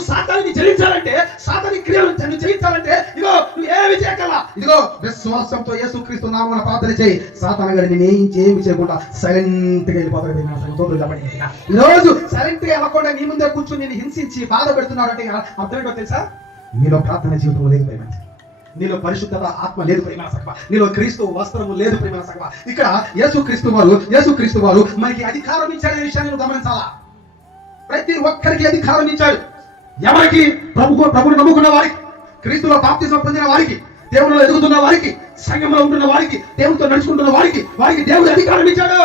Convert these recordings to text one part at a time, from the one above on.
నువ్వు సాతాన్ని జయించాలంటే, సాతాని క్రియలు జయించాలంటే ఇదిగో నువ్వు ఏమి చేయగల, ఇదిగో విశ్వాసంతో యేసుక్రీస్తు నామమున ప్రార్థన చేయి. సాతాను గారిని ఏమి చేయకుండా సైలెంట్ గా వెళ్ళిపోతాడు. ఈ రోజు సైలెంట్ గా వెళ్ళకుండా నీ ముందే కూర్చొని నేను హింసించి బాధ పెడుతున్నాడు అంటే అర్థం ఏంటో తెలుసా? నీలో ప్రార్థన జీవితం లేదు ప్రేమ, నీలో పరిశుద్ధత ఆత్మ లేదు ప్రేమ సఖ, నీలో క్రీస్తు వస్త్రము లేదు ప్రేమ సఖ. ఇక్కడ యేసుక్రీస్తు వారు మనకి అధికారం ఇచ్చాడనే విషయాన్ని నువ్వు గమనించాలా. ప్రతి ఒక్కరికి అధికారం ఇచ్చాడు. ఎవరికి? ప్రభువును నమ్ముకున్న వారికి, క్రీస్తులో బాప్తిస్మం పొందిన వారికి, దేవునిలో ఎదుగుతున్న వారికి, సంఘంలో ఉంటున్న వారికి, దేవునితో నడుచుకుంటున్న వారికి దేవుడు అధికారం ఇచ్చాడు.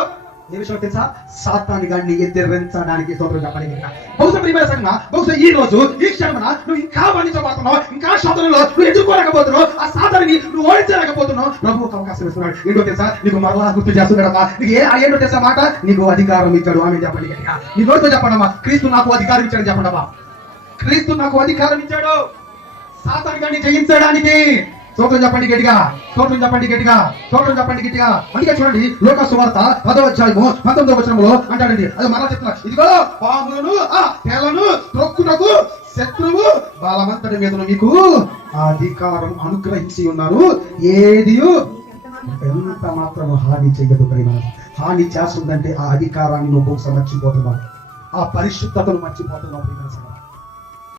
ఏ విషయం తెలుసా? సాతాను గారిని ఎదిరించడానికి స్తోత్రం చెప్పండి. బహుశా ప్రియమైన సంఘమా, బహుశా ఈ రోజు ఈ క్షణమున నువ్వు ఇంకా బాధించబడుతున్నావు, ఇంకా శోధనలో నువ్వు ఎదుర్కోలేకపోతున్నావు, ఆ సాతాన్ని నువ్వు ఓడించలేకపోతున్నావు. ప్రభు అవకాశం ఇస్తున్నాడు. ఏంటో తెలుసా? నీకు మరలా గుర్తు చేస్తున్నాడమ్మా. నీకు ఏంటో తెలుసా మాట? నీకు అధికారం ఇచ్చాడు. ఆమె చెప్పండి. నీ నోటితో చెప్పండమ్మా, క్రీస్తు నాకు అధికారం ఇచ్చాడు చెప్పండమ్మా. క్రీస్తు నాకు అధికారం ఇచ్చాడు సాతాను గారిని జయించడానికి. స్తోత్రం చెప్పండి గట్టిగా, స్తోత్రం చెప్పండి గట్టిగా, స్తోత్రం చెప్పండి గట్టిగా. అందుకే చూడండి, లోక సువార్త 10వ అధ్యాయము 19వ వచనంలో అంటాడండి, అది మరలా చెప్తున్నారు, ఇదిగో పాములను తేలను త్రొక్కుటకు శత్రువు బలవంతుడి మీద మీకు అధికారం అనుగ్రహించి ఉన్నారు, ఏది ఎంత మాత్రం హాని చేయదు ప్రేమ. హాని చేస్తుందంటే ఆ అధికారాన్ని నువ్వు మర్చిపోతున్నావు, ఆ పరిశుద్ధతను మర్చిపోతున్నావు ప్రేమ.